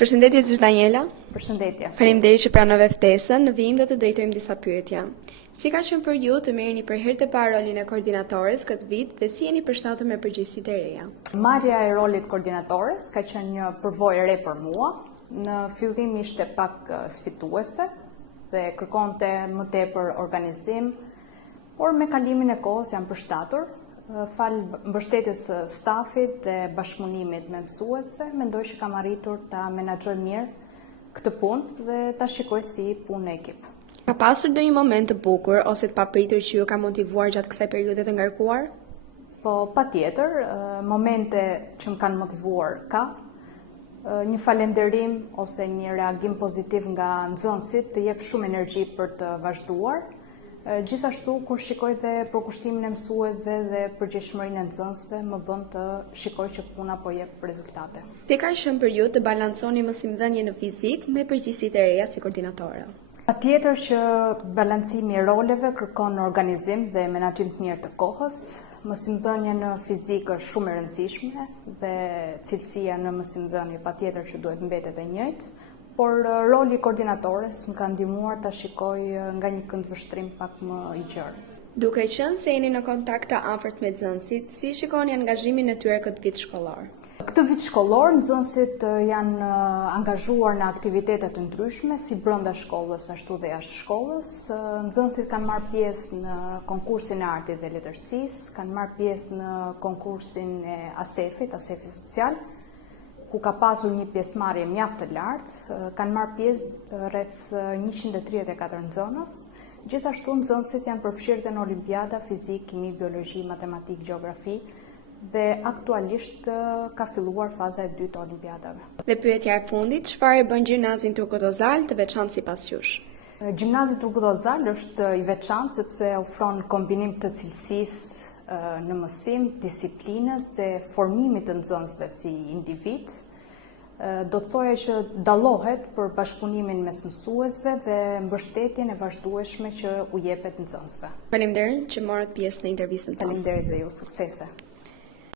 Përshëndetje Zësh Daniela. Përshëndetje. Faleminderit që pranove ftesën. Në vijim do të drejtojmë disa pyetje. Si ka qenë për ju të merrni për herë të parë rolin e koordinatores këtë vit dhe si jeni përshtatur me përgjegjësitë e reja? Marrja e rolit koordinatores ka qenë një përvojë e re për mua. Në fillim ishte pak sfiduese dhe kërkonte më tepër organizim, por me kalimin e kohës jam përshtatur. Fal mbështetjes së stafit dhe bashkëpunimit me mësuesve, mendoj që kam arritur ta menaxhoj mirë këtë punë dhe ta shikoj si punë në ekip. Ka pasur ndonjë moment të bukur ose të papritur që ju ka motivuar gjatë kësaj periudhe të ngarkuar? Po, patjetër, momente që më kanë motivuar ka. Një falënderim ose një reagim pozitiv nga nxënësit të jep shumë energji për të vazhduar. Gjithashtu, kur shikoj dhe përkushtimin e mësuesve dhe përgjegjësinë e nxënësve, më bën të shikoj që puna po jep rezultate. Si ka qenë për ju të balanconi mësimdhënie në fizik me përgjegjësitë e reja si koordinatore? Patjetër që balancimi i roleve kërkon organizim dhe menaxhim të mirë të kohës. Mësimdhënia në fizik është shumë e rëndësishme dhe cilësia në mësimdhënie patjetër që duhet mbetet e njëjtë, por roli i koordinatores më ka ndihmuar ta shikoj nga një këndvështrim pak më i gjerë. Duke qenë se jeni në kontakt të afërt me nxënësit, si shikoni angazhimin e tyre këtë vit shkollor? Këtë vit shkollor, nxënësit janë angazhuar në aktivitete të ndryshme, si brenda shkollës, ashtu dhe jashtë shkollës. Nxënësit kanë marrë pjesë në konkursin e artit dhe letërsisë, kanë marrë pjesë në konkursin e ASEF-it, ASEF-i social, ku ka pasur një pjesëmarrje mjaft të lartë, kanë marrë pjesë rreth 134 nxënës. Gjithashtu nxënësit janë përfshirë dhe në olimpiada fizik, kimi, biologji, matematik, gjeografi dhe aktualisht ka filluar faza e dytë e olimpiadave. Dhe pyetja e fundit, çfarë bën gjimnazin Turgut Özal të veçantë sipas jush? Gjimnazi Turgut Özal është i veçantë sepse ofron kombinim të cilësisë në mësim, disiplinës dhe formimit të nxënësve si individ. Do të thoya që dallohet për bashkëpunimin mes mësuesve dhe mbështetjen e vazhdueshme që u jepet nxënësve. Faleminderit që morët pjesë në intervistën tonë. Faleminderit dhe ju, suksese.